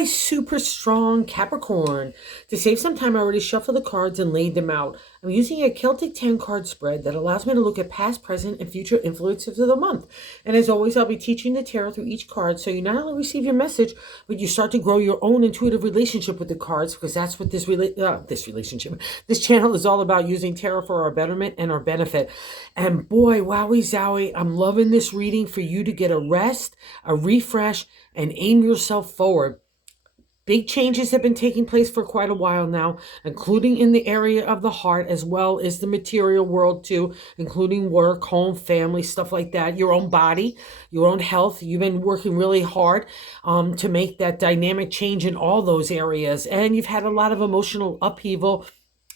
my super strong Capricorn. To save some time, I already shuffled the cards and laid them out. I'm using a Celtic 10 card spread that allows me to look at past, present, and future influences of the month. And as always, I'll be teaching the tarot through each card, so you not only receive your message, but you start to grow your own intuitive relationship with the cards, because that's what this channel is all about, using tarot for our betterment and our benefit. And boy, wowie zowie, I'm loving this reading for you to get a rest, a refresh, and aim yourself forward. Big changes have been taking place for quite a while now, including in the area of the heart, as well as the material world too, including work, home, family, stuff like that, your own body, your own health. You've been working really hard to make that dynamic change in all those areas. And you've had a lot of emotional upheaval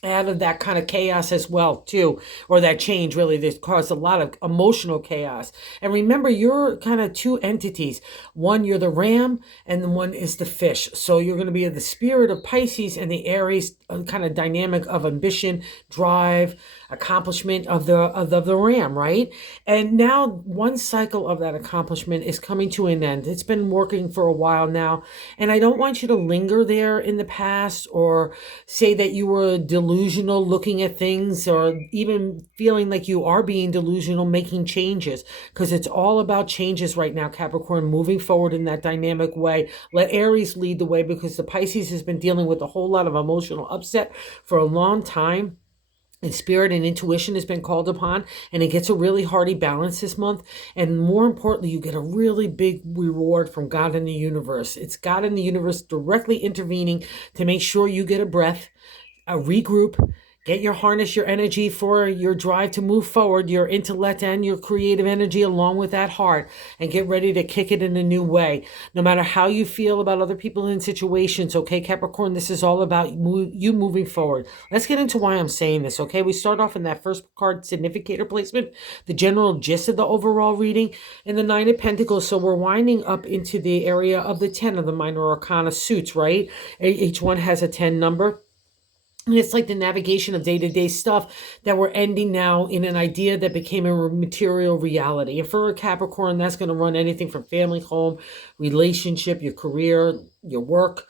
out of that kind of chaos as well too, or that change really that caused a lot of emotional chaos. And remember, you're kind of two entities. One, you're the ram, and the one is the fish. So you're going to be the spirit of Pisces and the Aries kind of dynamic of ambition, drive, accomplishment of the ram, right? And now one cycle of that accomplishment is coming to an end. It's been working for a while now, and I don't want you to linger there in the past or say that you were delusional looking at things, or even feeling like you are being delusional making changes, because it's all about changes right now, Capricorn, moving forward in that dynamic way. Let Aries lead the way, because the Pisces has been dealing with a whole lot of emotional upset for a long time. And spirit and intuition has been called upon, and it gets a really hearty balance this month. And more importantly, you get a really big reward from God in the universe. It's God in the universe directly intervening to make sure you get a breath, a regroup, harness your energy for your drive to move forward, your intellect and your creative energy along with that heart, and get ready to kick it in a new way. No matter how you feel about other people and situations, okay, Capricorn, this is all about you moving forward. Let's get into why I'm saying this, okay? We start off in that first card significator placement, the general gist of the overall reading, and the Nine of Pentacles. So we're winding up into the area of the 10 of the minor arcana suits, right? Each one has a 10 number. And it's like the navigation of day-to-day stuff that we're ending now in an idea that became a material reality. And for a Capricorn, that's going to run anything from family, home, relationship, your career, your work,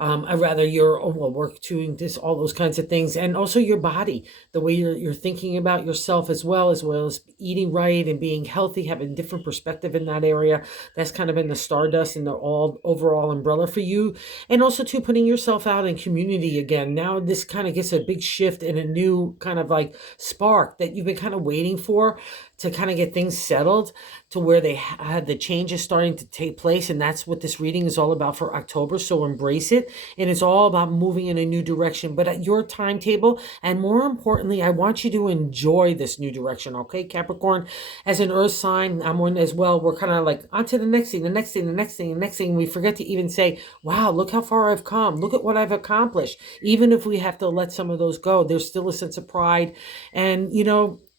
your work doing this, all those kinds of things, and also your body, the way you're thinking about yourself as well as eating right and being healthy, having different perspective in that area. That's kind of in the stardust and the overall umbrella for you, and also to putting yourself out in community again. Now this kind of gets a big shift and a new kind of like spark that you've been kind of waiting for to kind of get things settled to where they had the changes starting to take place. And that's what this reading is all about for October. So embrace it. And it's all about moving in a new direction, but at your timetable. And more importantly, I want you to enjoy this new direction. Okay, Capricorn, as an earth sign, I'm one as well. We're kind of like on to the next thing, the next thing, the next thing, the next thing. We forget to even say, wow, look how far I've come. Look at what I've accomplished. Even if we have to let some of those go, there's still a sense of pride. And,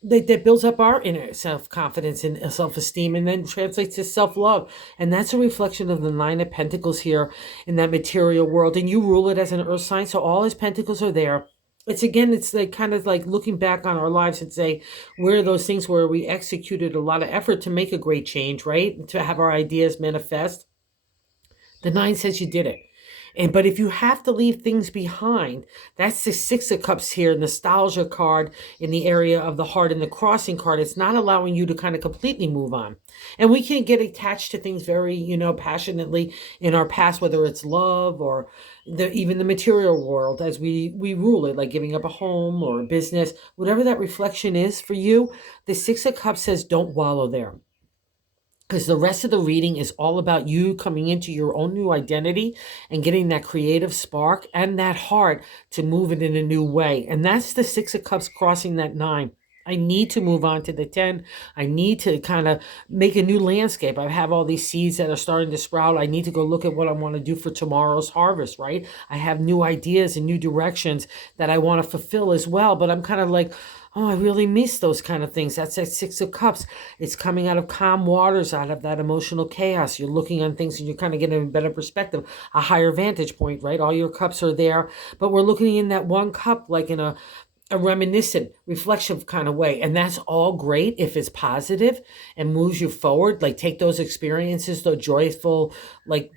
that builds up our inner self-confidence and self-esteem, and then translates to self-love. And that's a reflection of the Nine of Pentacles here in that material world. And you rule it as an earth sign, so all his pentacles are there. It's like kind of like looking back on our lives and say, where are those things where we executed a lot of effort to make a great change, right? To have our ideas manifest. The Nine says you did it. But if you have to leave things behind, that's the Six of Cups here, nostalgia card in the area of the heart, and the crossing card. It's not allowing you to kind of completely move on. And we can get attached to things very, passionately in our past, whether it's love or even the material world as we rule it, like giving up a home or a business, whatever that reflection is for you. The Six of Cups says don't wallow there, because the rest of the reading is all about you coming into your own new identity and getting that creative spark and that heart to move it in a new way. And that's the Six of Cups crossing that 9. I need to move on to the 10. I need to kind of make a new landscape. I have all these seeds that are starting to sprout. I need to go look at what I want to do for tomorrow's harvest, right? I have new ideas and new directions that I want to fulfill as well. But I'm kind of like, oh, I really miss those kind of things. That's that Six of Cups. It's coming out of calm waters, out of that emotional chaos. You're looking on things and you're kind of getting a better perspective, a higher vantage point, right? All your cups are there, but we're looking in that one cup like in a reminiscent, reflexive kind of way. And that's all great if it's positive and moves you forward. Like take those experiences, those joyful, like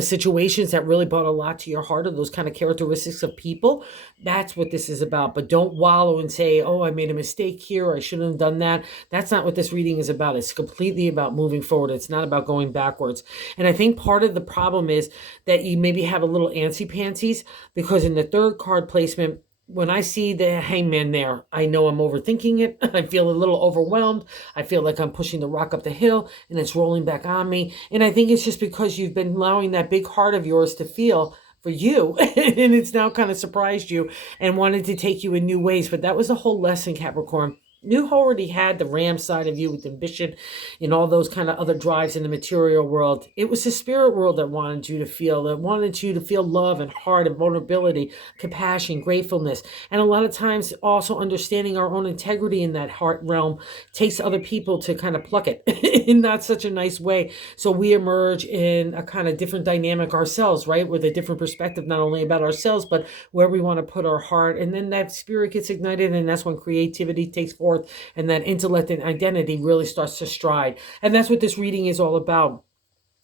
situations that really brought a lot to your heart, or those kind of characteristics of people. That's what this is about. But don't wallow and say, oh, I made a mistake here, or I shouldn't have done that. That's not what this reading is about. It's completely about moving forward. It's not about going backwards. And I think part of the problem is that you maybe have a little antsy pantsies, because in the third card placement, when I see the hangman there, I know I'm overthinking it. I feel a little overwhelmed. I feel like I'm pushing the rock up the hill and it's rolling back on me. And I think it's just because you've been allowing that big heart of yours to feel for you, and it's now kind of surprised you and wanted to take you in new ways. But that was the whole lesson, Capricorn. You already had the ram side of you with ambition and all those kind of other drives in the material world. It was the spirit world that wanted you to feel, love and heart and vulnerability, compassion, gratefulness. And a lot of times also understanding our own integrity in that heart realm takes other people to kind of pluck it in not such a nice way. So we emerge in a kind of different dynamic ourselves, right? With a different perspective, not only about ourselves, but where we want to put our heart. And then that spirit gets ignited, and that's when creativity takes forth, and that intellect and identity really starts to stride. And that's what this reading is all about.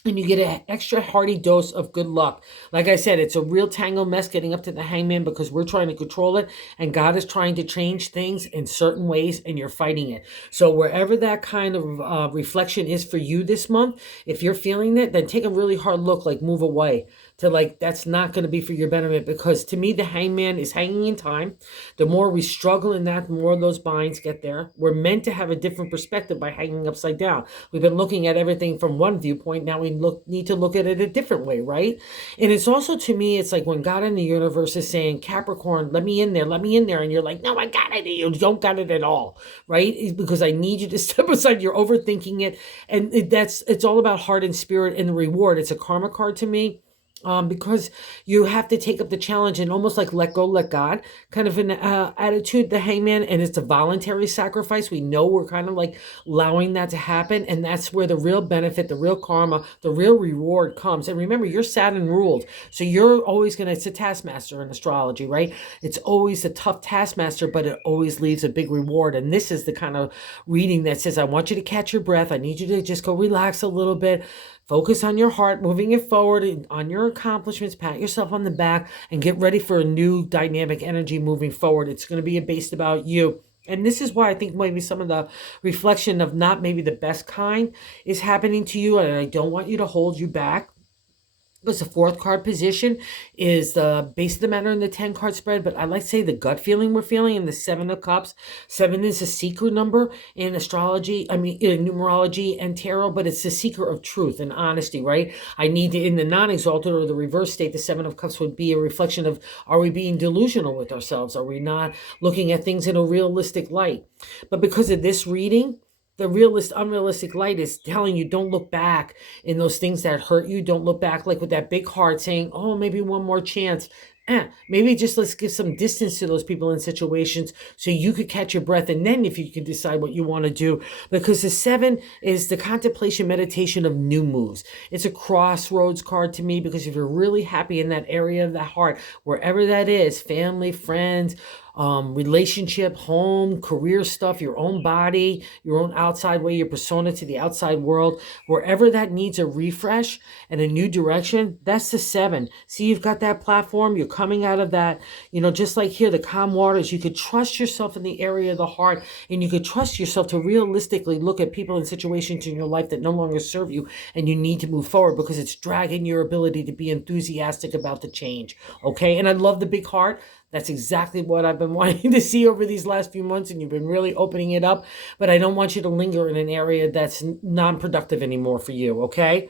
And you get an extra hearty dose of good luck. Like I said, it's a real tangle mess getting up to the hangman, because we're trying to control it, and God is trying to change things in certain ways, and you're fighting it. So wherever that kind of reflection is for you this month, if you're feeling it, then take a really hard look, like move away. To like, that's not going to be for your betterment, because to me, the hangman is hanging in time. The more we struggle in that, the more those binds get there. We're meant to have a different perspective by hanging upside down. We've been looking at everything from one viewpoint. Now we need to look at it a different way, right? And it's also, to me, it's like when God in the universe is saying, Capricorn, let me in there, let me in there. And you're like, no, I got it. You don't got it at all, right? It's because I need you to step aside. You're overthinking it. And it's all about heart and spirit and the reward. It's a karma card to me. Because you have to take up the challenge and almost like let go, let God kind of an attitude, the hangman, and it's a voluntary sacrifice. We know we're kind of like allowing that to happen, and that's where the real benefit, the real karma, the real reward comes. And remember, you're Saturn ruled, so you're always it's a taskmaster in astrology, right? It's always a tough taskmaster, but it always leaves a big reward. And this is the kind of reading that says, I want you to catch your breath. I need you to just go relax a little bit. Focus on your heart, moving it forward, on your accomplishments, pat yourself on the back, and get ready for a new dynamic energy moving forward. It's going to be based about you. And this is why I think maybe some of the reflection of not maybe the best kind is happening to you. And I don't want you to hold you back, because the fourth card position is the base of the matter in the 10 card spread. But I like to say the gut feeling we're feeling in the 7 of cups. 7 is a seeker number in astrology, in numerology and tarot, but it's the seeker of truth and honesty, right? I need to, in the non-exalted or the reverse state, the 7 of cups would be a reflection of, are we being delusional with ourselves? Are we not looking at things in a realistic light? But because of this reading, the unrealistic light is telling you, don't look back in those things that hurt you. Don't look back like with that big heart saying, oh, maybe one more chance. Maybe just let's give some distance to those people and situations so you could catch your breath. And then if you can decide what you want to do, because the 7 is the contemplation, meditation of new moves. It's a crossroads card to me, because if you're really happy in that area of the heart, wherever that is, family, friends, relationship, home, career stuff, your own body, your own outside way, your persona to the outside world, wherever that needs a refresh and a new direction, that's the 7. See, you've got that platform, you're coming out of that, just like here, the calm waters, you could trust yourself in the area of the heart, and you could trust yourself to realistically look at people and situations in your life that no longer serve you, and you need to move forward, because it's dragging your ability to be enthusiastic about the change, okay? And I love the big heart. That's exactly what I've been wanting to see over these last few months, and you've been really opening it up. But I don't want you to linger in an area that's non-productive anymore for you, okay?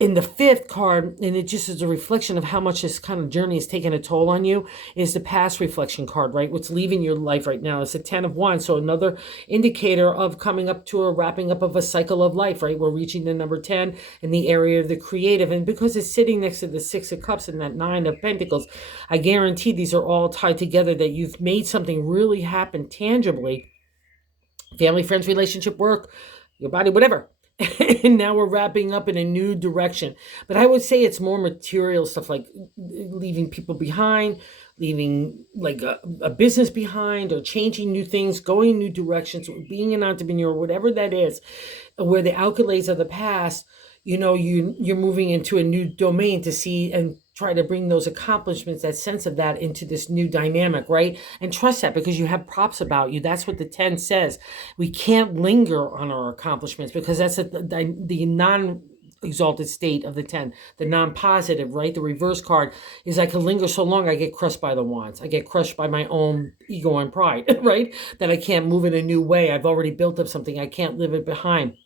In the 5th card, and it just is a reflection of how much this kind of journey is taking a toll on you, is the past reflection card, right? What's leaving your life right now. It's a 10 of Wands, so another indicator of coming up to a wrapping up of a cycle of life, right? We're reaching the number 10 in the area of the creative, and because it's sitting next to the 6 of Cups and that 9 of Pentacles, I guarantee these are all tied together, that you've made something really happen tangibly. Family, friends, relationship, work, your body, whatever. And now we're wrapping up in a new direction. But I would say it's more material stuff, like leaving people behind, leaving like a business behind, or changing new things, going new directions, being an entrepreneur, whatever that is, where the accolades of the past, you're moving into a new domain to see and try to bring those accomplishments, that sense of that into this new dynamic, right? And trust that because you have props about you. That's what the 10 says. We can't linger on our accomplishments because that's the non exalted state of the 10, the non-positive, right? The reverse card is I can linger so long I get crushed by the wands. I get crushed by my own ego and pride, right? That I can't move in a new way. I've already built up something. I can't leave it behind.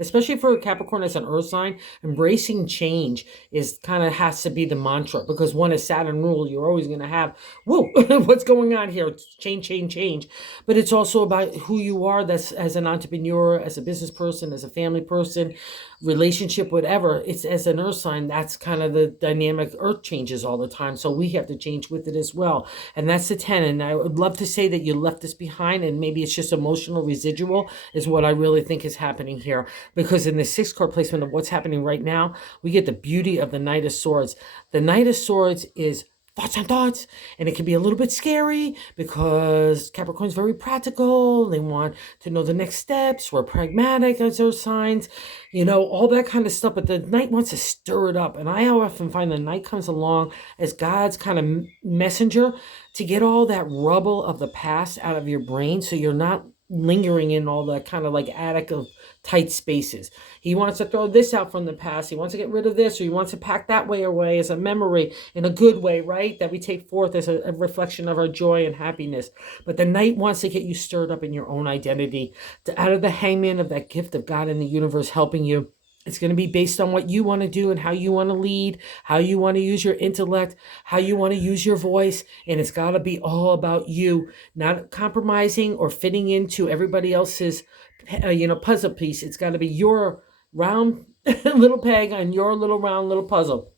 Especially for a Capricorn as an earth sign, embracing change is kind of has to be the mantra because one is Saturn rule. You're always going to have, whoa, what's going on here? Change, change, change. But it's also about who you are. That's as an entrepreneur, as a business person, as a family person, relationship, whatever. It's as an earth sign, that's kind of the dynamic. Earth changes all the time, so we have to change with it as well. And that's the 10. And I would love to say that you left this behind and maybe it's just emotional residual is what I really think is happening here, because in the 6th card placement of what's happening right now, we get the beauty of the Knight of Swords. The Knight of Swords is thoughts on thoughts, and it can be a little bit scary because Capricorn's very practical. They want to know the next steps. We're pragmatic as those signs, all that kind of stuff. But the Knight wants to stir it up, and I often find the Knight comes along as God's kind of messenger to get all that rubble of the past out of your brain, so you're not lingering in all that kind of like attic of tight spaces. He wants to throw this out from the past. He wants to get rid of this, or he wants to pack that way away as a memory in a good way, right? That we take forth as a reflection of our joy and happiness. But the Knight wants to get you stirred up in your own identity, out of the hangman of that gift of God in the universe helping you. It's going to be based on what you want to do and how you want to lead, how you want to use your intellect, how you want to use your voice. And it's got to be all about you, not compromising or fitting into everybody else's, puzzle piece. It's got to be your round little peg on your little round little puzzle.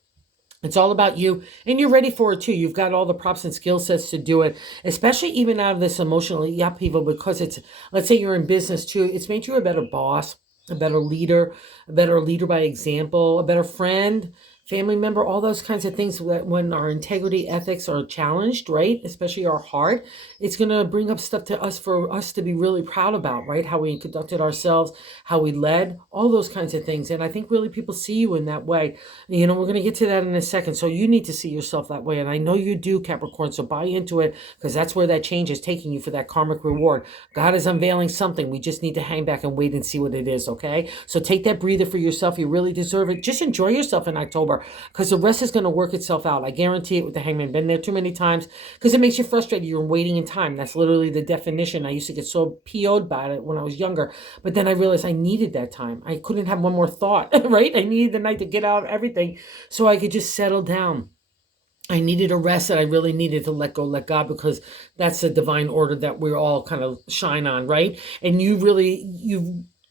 It's all about you, and you're ready for it too. You've got all the props and skill sets to do it, especially even out of this emotional upheaval, because it's, let's say you're in business too, it's made you a better boss, a better leader by example, a better friend, family member, all those kinds of things. That when our integrity, ethics are challenged, right, especially our heart, it's going to bring up stuff to us for us to be really proud about, right? How we conducted ourselves, how we led, all those kinds of things. And I think really people see you in that way. We're going to get to that in a second. So you need to see yourself that way. And I know you do, Capricorn. So buy into it, because that's where that change is taking you for that karmic reward. God is unveiling something. We just need to hang back and wait and see what it is, okay? So take that breather for yourself. You really deserve it. Just enjoy yourself in October, because the rest is going to work itself out. I guarantee it with the hangman. Been there too many times, because it makes you frustrated. You're waiting in time. That's literally the definition. I used to get so PO'd about it when I was younger, but then I realized I needed that time. I couldn't have one more thought, right? I needed the night to get out of everything so I could just settle down. I needed a rest, and I really needed to let go, let God, because that's the divine order that we all kind of shine on, right? And you've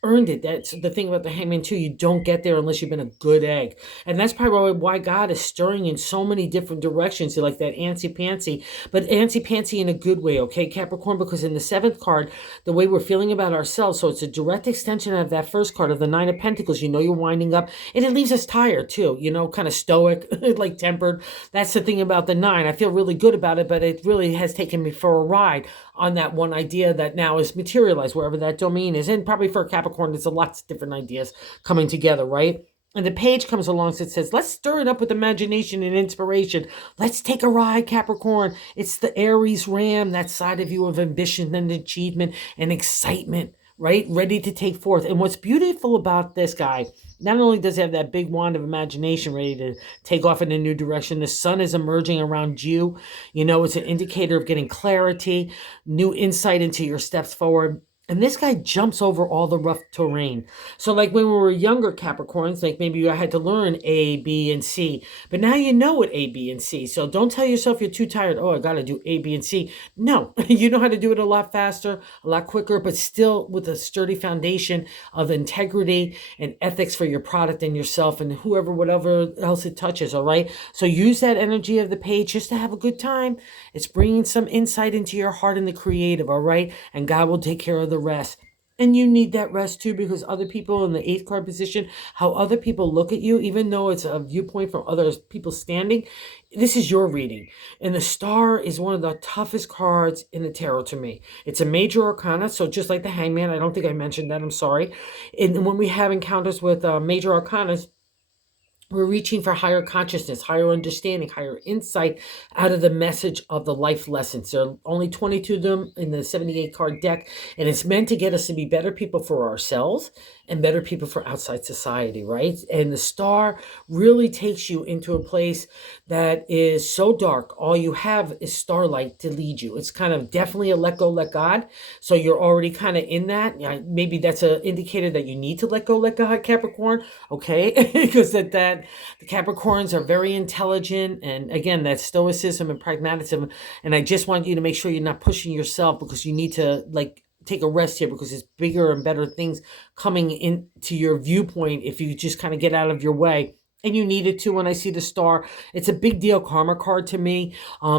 earned it. That's the thing about the hangman too. You don't get there unless you've been a good egg. And that's probably why God is stirring in so many different directions. You're like that antsy-pantsy, but antsy-pantsy in a good way, okay, Capricorn? Because in the 7th card, the way we're feeling about ourselves, so it's a direct extension of that first card of the 9 of Pentacles. You're winding up, and it leaves us tired too, kind of stoic, like tempered. That's the thing about the 9. I feel really good about it, but it really has taken me for a ride on that one idea that now is materialized wherever that domain is. And probably for Capricorn, there's lots of different ideas coming together, right? And the page comes along, so it says, let's stir it up with imagination and inspiration. Let's take a ride, Capricorn. It's the Aries Ram, that side of you of ambition and achievement and excitement, right? Ready to take forth. And what's beautiful about this guy, not only does he have that big wand of imagination ready to take off in a new direction, the sun is emerging around you. It's an indicator of getting clarity, new insight into your steps forward. And this guy jumps over all the rough terrain. So like when we were younger Capricorns, like maybe you had to learn A, B, and C. But now you know what A, B, and C. So don't tell yourself you're too tired. Oh, I got to do A, B, and C. No, you know how to do it a lot faster, a lot quicker, but still with a sturdy foundation of integrity and ethics for your product and yourself and whoever, whatever else it touches, all right? So use that energy of the page just to have a good time. It's bringing some insight into your heart and the creative, all right? And God will take care of the rest. And you need that rest too, because other people in the eighth card position, how other people look at you, even though it's a viewpoint from other people standing, this is your reading. And the star is one of the toughest cards in the tarot to me. It's a major arcana. So just like the hangman, I don't think I mentioned that. I'm sorry. And when we have encounters with major arcanas, we're reaching for higher consciousness, higher understanding, higher insight out of the message of the life lessons. There are only 22 of them in the 78 card deck, and it's meant to get us to be better people for ourselves and better people for outside society, right? And the star really takes you into a place that is so dark. All you have is starlight to lead you. It's kind of definitely a let go, let God. So you're already kind of in that. Yeah, maybe that's an indicator that you need to let go, let God, Capricorn. Okay, because that the Capricorns are very intelligent, and again, that's stoicism and pragmatism. And I just want you to make sure you're not pushing yourself, because you need to take a rest here, because it's bigger and better things coming into your viewpoint if you just kind of get out of your way. And you need it to. When I see the star, it's a big deal karma card to me,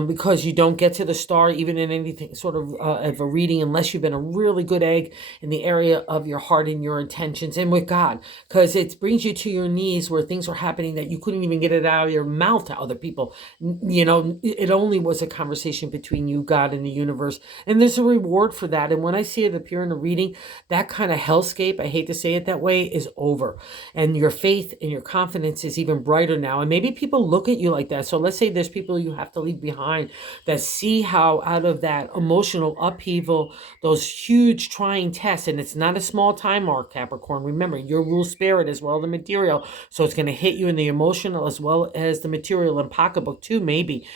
because you don't get to the star even in anything sort of a reading unless you've been a really good egg in the area of your heart and your intentions and with God, because it brings you to your knees where things were happening that you couldn't even get it out of your mouth to other people. You know, it only was a conversation between you, God, and the universe, and there's a reward for that. And when I see it appear in a reading, that kind of hellscape, I hate to say it that way, is over, and your faith and your confidence is even brighter now. And maybe people look at you like that. So let's say there's people you have to leave behind that see how out of that emotional upheaval, those huge trying tests, and it's not a small time mark, Capricorn. Remember, your rule spirit as well as the material. So it's going to hit you in the emotional as well as the material and pocketbook too, maybe.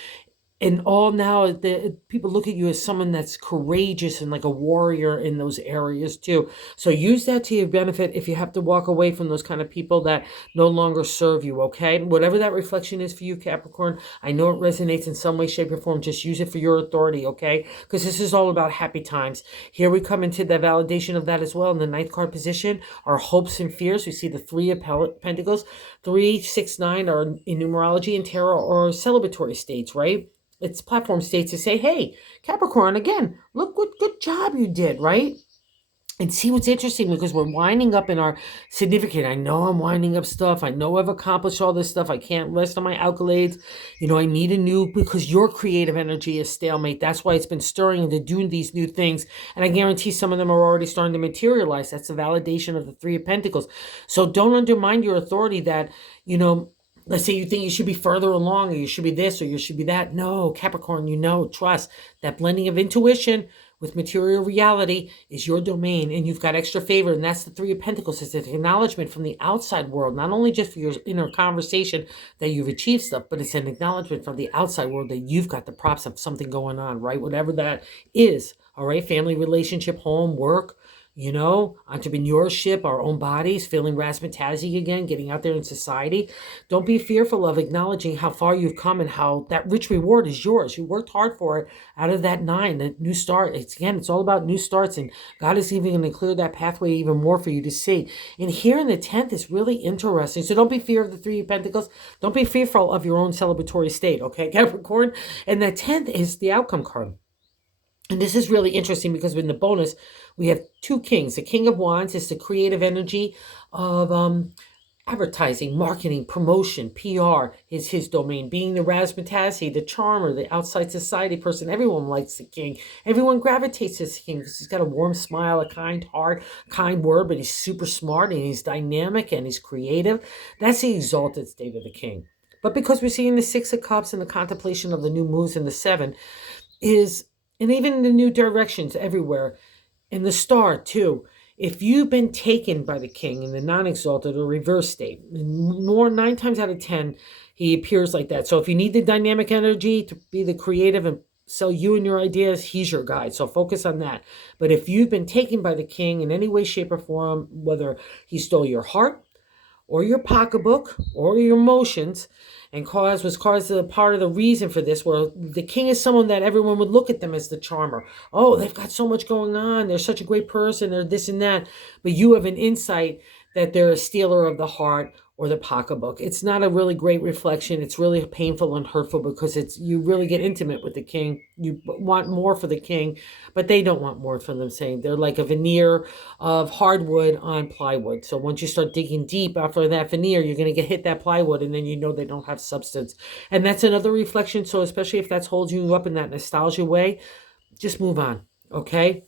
And all now the people look at you as someone that's courageous and like a warrior in those areas too. So use that to your benefit if you have to walk away from those kind of people that no longer serve you, okay? Whatever that reflection is for you, Capricorn, I know it resonates in some way, shape, or form. Just use it for your authority, okay? Because this is all about happy times. Here we come into the validation of that as well. In the ninth card position, our hopes and fears. We see the Three of Pentacles. 3, 6, 9 are in numerology and tarot or celebratory states, right? It's platform states to say, hey, Capricorn, again, look what good job you did, right? And see what's interesting, because we're winding up in our significant. I know I'm winding up stuff. I know I've accomplished all this stuff. I can't rest on my accolades. You know, I need a new, because your creative energy is stalemate. That's why it's been stirring into doing these new things. And I guarantee some of them are already starting to materialize. That's the validation of the Three of Pentacles. So don't undermine your authority that, you know, let's say you think you should be further along, or you should be this, or you should be that. No, Capricorn, you know, trust that blending of intuition with material reality is your domain, and you've got extra favor. And that's the Three of Pentacles. It's an acknowledgement from the outside world, not only just for your inner conversation that you've achieved stuff, but it's an acknowledgement from the outside world that you've got the props of something going on, right? Whatever that is, all right? Family, relationship, home, work, you know, entrepreneurship, our own bodies, feeling razzmatazzy again, getting out there in society. Don't be fearful of acknowledging how far you've come and how that rich reward is yours. You worked hard for it. Out of that 9, the new start. It's all about new starts, and God is even going to clear that pathway even more for you to see. And here in the 10th is really interesting. So don't be fear of the Three of Pentacles. Don't be fearful of your own celebratory state, okay, Capricorn? And the 10th is the outcome card. And this is really interesting because in the bonus, we have 2 kings. The King of Wands is the creative energy of advertising, marketing, promotion, PR is his domain. Being the razzmatazzy, the charmer, the outside society person. Everyone likes the king. Everyone gravitates to the king because he's got a warm smile, a kind heart, kind word, but he's super smart and he's dynamic and he's creative. That's the exalted state of the king. But because we're seeing the 6 of Cups and the contemplation of the new moves in the 7 is... and even the new directions everywhere. And the star, too. If you've been taken by the king in the non-exalted or reverse state, more 9 times out of 10, he appears like that. So if you need the dynamic energy to be the creative and sell you and your ideas, he's your guide. So focus on that. But if you've been taken by the king in any way, shape, or form, whether he stole your heart or your pocketbook or your emotions, and was caused a part of the reason for this, where the king is someone that everyone would look at them as the charmer. Oh, they've got so much going on. They're such a great person. They're this and that. But you have an insight that they're a stealer of the heart, or the pocketbook. It's not a really great reflection. It's really painful and hurtful because you really get intimate with the king. You want more for the king, but they don't want more for them. Saying they're like a veneer of hardwood on plywood. So once you start digging deep after that veneer, you're going to hit that plywood, and then you know they don't have substance. And that's another reflection. So especially if that's holding you up in that nostalgia way, just move on. Okay.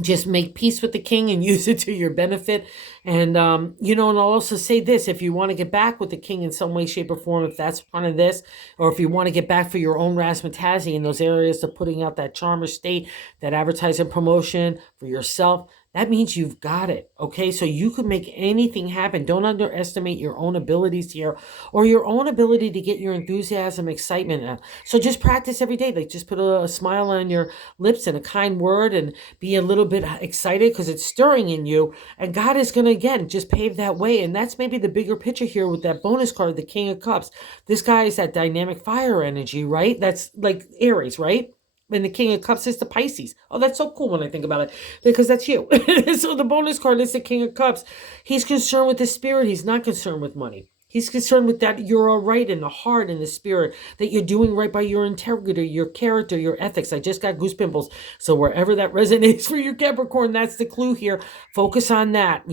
Just make peace with the king and use it to your benefit. And, and I'll also say this, if you want to get back with the king in some way, shape, or form, if that's part of this, or if you want to get back for your own razzmatazzy in those areas of putting out that charmer state, that advertising promotion for yourself, that means you've got it, okay? So you can make anything happen. Don't underestimate your own abilities here or your own ability to get your enthusiasm, excitement out. So just practice every day. Like just put a smile on your lips and a kind word and be a little bit excited because it's stirring in you. And God is going to, again, just pave that way. And that's maybe the bigger picture here with that bonus card, the King of Cups. This guy is that dynamic fire energy, right? That's like Aries, right? And the King of Cups is the Pisces. Oh, that's so cool when I think about it, because that's you. So the bonus card is the King of Cups. He's concerned with the spirit. He's not concerned with money. He's concerned with that you're all right in the heart and the spirit, that you're doing right by your integrity, your character, your ethics. I just got goose pimples. So wherever that resonates for you, Capricorn, that's the clue here. Focus on that,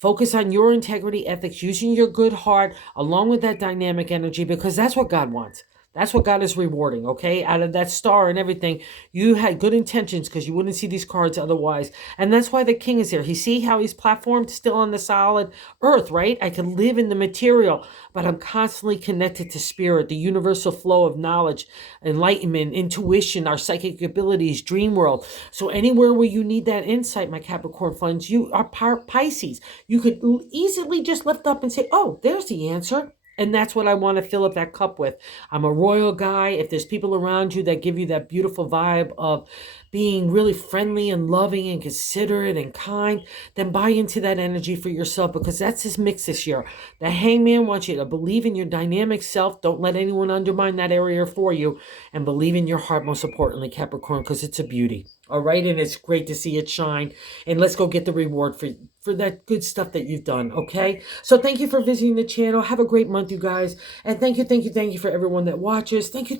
Focus on your integrity, ethics, using your good heart along with that dynamic energy, because that's what God wants. That's what God is rewarding, okay? Out of that star and everything, you had good intentions because you wouldn't see these cards otherwise. And that's why the king is here. You see how he's platformed still on the solid earth, right? I can live in the material, but I'm constantly connected to spirit, the universal flow of knowledge, enlightenment, intuition, our psychic abilities, dream world. So anywhere where you need that insight, my Capricorn friends, you are Pisces. You could easily just lift up and say, oh, there's the answer. And that's what I want to fill up that cup with. I'm a royal guy. If there's people around you that give you that beautiful vibe of being really friendly and loving and considerate and kind, then buy into that energy for yourself, because that's his mix this year. The hangman wants you to believe in your dynamic self. Don't let anyone undermine that area for you, and believe in your heart, most importantly, Capricorn, because it's a beauty. All right. And it's great to see it shine. And let's go get the reward for that good stuff that you've done. Okay. So thank you for visiting the channel. Have a great month, you guys. And thank you for everyone that watches. Thank you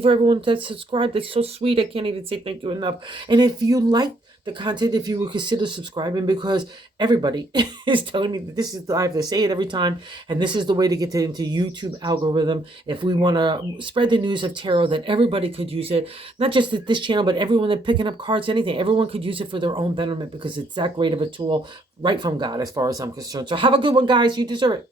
for everyone that subscribed. That's so sweet. I can't even say thank you enough. And if you like the content, if you would consider subscribing, because everybody is telling me that this is, I have to say it every time, and this is the way to get into YouTube algorithm. If we want to spread the news of tarot, that everybody could use it, not just at this channel, but everyone that picking up cards, anything, everyone could use it for their own betterment, because it's that great of a tool right from God as far as I'm concerned. So have a good one, guys. You deserve it.